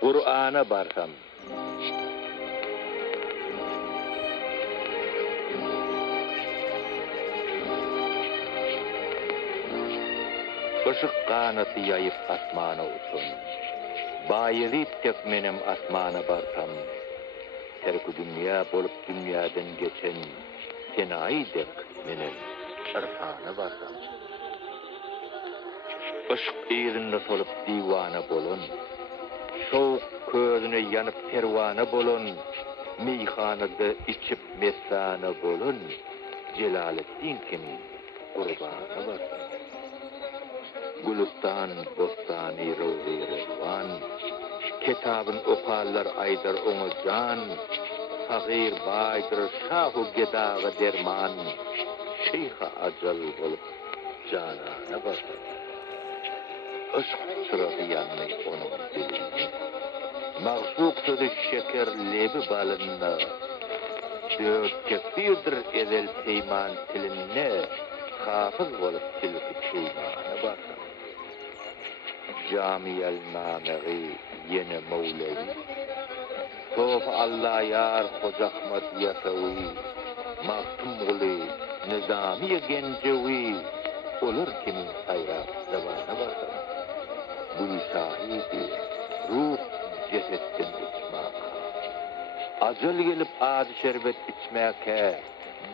Kur'an'a barsam. Işık kanatı yayıp asmana uçun. Bayezid tek menem asmana barsam. Terk-i dünya bolup dünyadan geçen senayi dek menem irfana barsam. Işık eğrinde solup divana bolun. Şoğuk közüne yanıp pervana bolun. Meyhanada içip mesana bolun. Celaleddin kimi kurbana barsam. Gülistan, bostani, rovzi, rezvan, kitabın oparlar aydar onu can, fagir baydır, şahu gedağı derman, şeyha acal olup canana basar. Işk sırası yanmay onun dilini, mağsuk sözü şeker lebi balınna, dört kefirdir ezel peyman tilinne, hafız olup tilki peymana basar. Camiyel nameri yine Mevlevi, Sof Allah yar Hoca Ahmet Yasavi, Mahtum Guli, Nizamiye Gencevi, olur kimin sayra zavana basar. Gül sahibi, ruh cesetten içmaka. Acıl gelip adı şerbet içmeke,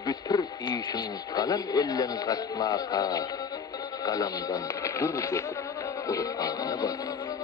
bütür işin kalam ellen kaçmaka, kalamdan dur döküp Kur'an'a basar.